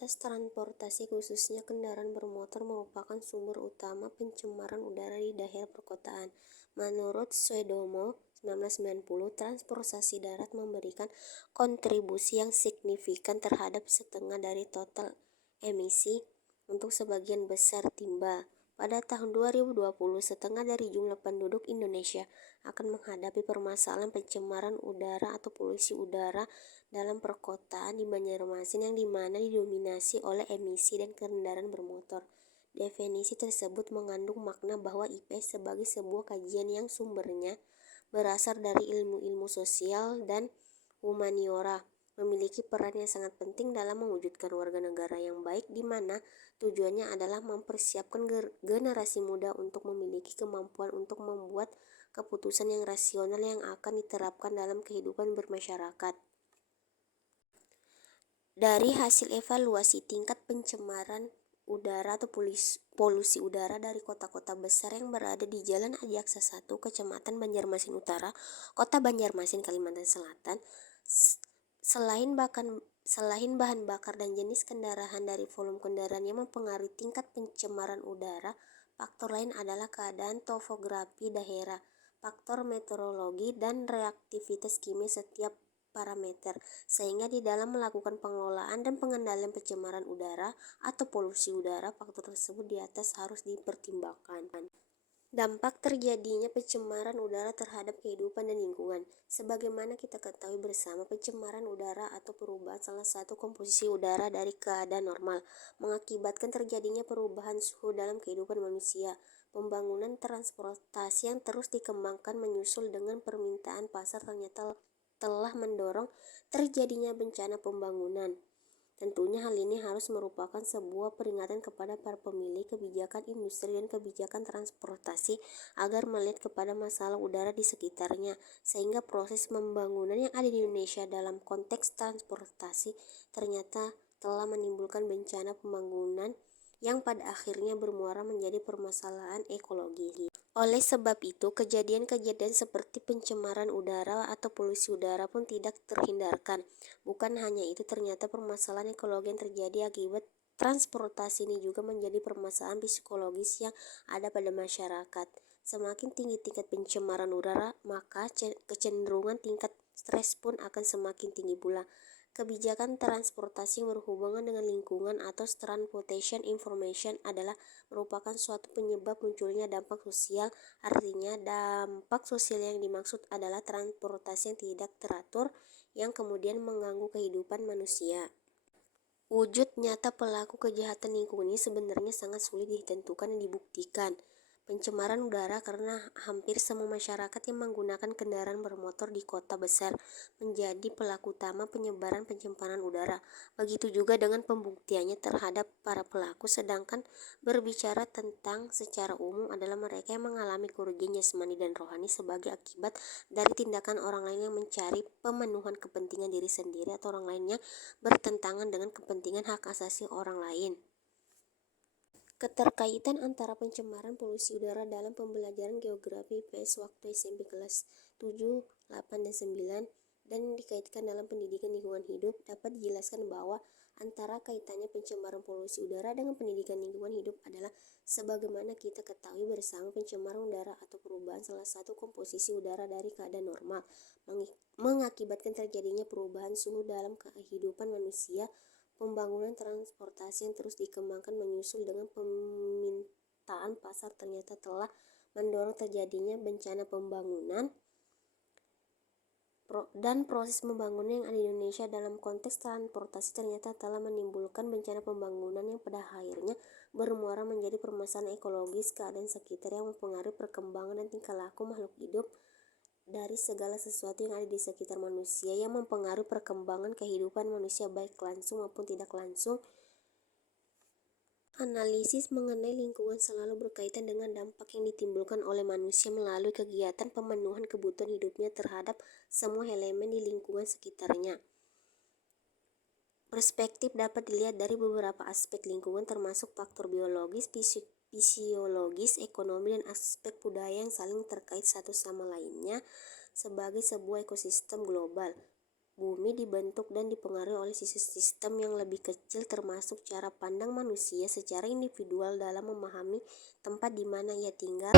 Mobilitas transportasi khususnya kendaraan bermotor merupakan sumber utama pencemaran udara di daerah perkotaan. Menurut Swedomo 1990, transportasi darat memberikan kontribusi yang signifikan terhadap setengah dari total emisi untuk sebagian besar timba. Pada tahun 2020, setengah dari jumlah penduduk Indonesia akan menghadapi permasalahan pencemaran udara atau polusi udara dalam perkotaan di Banjarmasin yang dimana didominasi oleh emisi dan kendaraan bermotor. Definisi tersebut mengandung makna bahwa IP sebagai sebuah kajian yang sumbernya berasal dari ilmu-ilmu sosial dan humaniora memiliki peran yang sangat penting dalam mewujudkan warga negara yang baik di mana tujuannya adalah mempersiapkan generasi muda untuk memiliki kemampuan untuk membuat keputusan yang rasional yang akan diterapkan dalam kehidupan bermasyarakat. Dari hasil evaluasi tingkat pencemaran udara atau polusi udara dari kota-kota besar yang berada di Jalan Adiaksa 1, Kecamatan Banjarmasin Utara, Kota Banjarmasin, Kalimantan Selatan, selain bahan bakar dan jenis kendaraan dari volume kendaraan yang mempengaruhi tingkat pencemaran udara, faktor lain adalah keadaan topografi daerah, faktor meteorologi, dan reaktivitas kimia setiap parameter, sehingga di dalam melakukan pengelolaan dan pengendalian pencemaran udara atau polusi udara, faktor tersebut di atas harus dipertimbangkan. Dampak terjadinya pencemaran udara terhadap kehidupan dan lingkungan. Sebagaimana kita ketahui bersama, pencemaran udara atau perubahan salah satu komposisi udara dari keadaan normal mengakibatkan terjadinya perubahan suhu dalam kehidupan manusia. Pembangunan transportasi yang terus dikembangkan menyusul dengan permintaan pasar ternyata telah mendorong terjadinya bencana pembangunan. Tentunya hal ini harus merupakan sebuah peringatan kepada para pemilik kebijakan industri dan kebijakan transportasi agar melihat kepada masalah udara di sekitarnya, sehingga proses pembangunan yang ada di Indonesia dalam konteks transportasi ternyata telah menimbulkan bencana pembangunan yang pada akhirnya bermuara menjadi permasalahan ekologi. Oleh sebab itu, kejadian-kejadian seperti pencemaran udara atau polusi udara pun tidak terhindarkan. Bukan hanya itu, ternyata permasalahan ekologi yang terjadi akibat transportasi ini juga menjadi permasalahan psikologis yang ada pada masyarakat. Semakin tinggi tingkat pencemaran udara, maka kecenderungan tingkat stres pun akan semakin tinggi pula. Kebijakan transportasi yang berhubungan dengan lingkungan atau transportation information adalah merupakan suatu penyebab munculnya dampak sosial. Artinya, dampak sosial yang dimaksud adalah transportasi yang tidak teratur yang kemudian mengganggu kehidupan manusia. Wujud nyata pelaku kejahatan lingkungan ini sebenarnya sangat sulit ditentukan dan dibuktikan. Pencemaran udara karena hampir semua masyarakat yang menggunakan kendaraan bermotor di kota besar menjadi pelaku utama penyebaran pencemaran udara. Begitu juga dengan pembuktiannya terhadap para pelaku, sedangkan berbicara tentang secara umum adalah mereka yang mengalami kerugian jasmani dan rohani sebagai akibat dari tindakan orang lain yang mencari pemenuhan kepentingan diri sendiri atau orang lainnya bertentangan dengan kepentingan hak asasi orang lain. Keterkaitan antara pencemaran polusi udara dalam pembelajaran geografi IPS waktu SMP kelas 7, 8, dan 9 dan dikaitkan dalam pendidikan lingkungan hidup dapat dijelaskan bahwa antara kaitannya pencemaran polusi udara dengan pendidikan lingkungan hidup adalah sebagaimana kita ketahui bersama, pencemaran udara atau perubahan salah satu komposisi udara dari keadaan normal mengakibatkan terjadinya perubahan suhu dalam kehidupan manusia. Pembangunan transportasi yang terus dikembangkan menyusul dengan permintaan pasar ternyata telah mendorong terjadinya bencana pembangunan dan proses pembangunan yang ada di Indonesia dalam konteks transportasi ternyata telah menimbulkan bencana pembangunan yang pada akhirnya bermuara menjadi permasalahan ekologis keadaan sekitar yang mempengaruhi perkembangan dan tingkah laku makhluk hidup dari segala sesuatu yang ada di sekitar manusia yang mempengaruhi perkembangan kehidupan manusia baik langsung maupun tidak langsung. Analisis mengenai lingkungan selalu berkaitan dengan dampak yang ditimbulkan oleh manusia melalui kegiatan pemenuhan kebutuhan hidupnya terhadap semua elemen di lingkungan sekitarnya. Perspektif dapat dilihat dari beberapa aspek lingkungan termasuk faktor biologis, fisiologis, ekonomi, dan aspek budaya yang saling terkait satu sama lainnya sebagai sebuah ekosistem global. bumi dibentuk dan dipengaruhi oleh sistem yang lebih kecil, termasuk cara pandang manusia secara individual dalam memahami tempat di mana ia tinggal.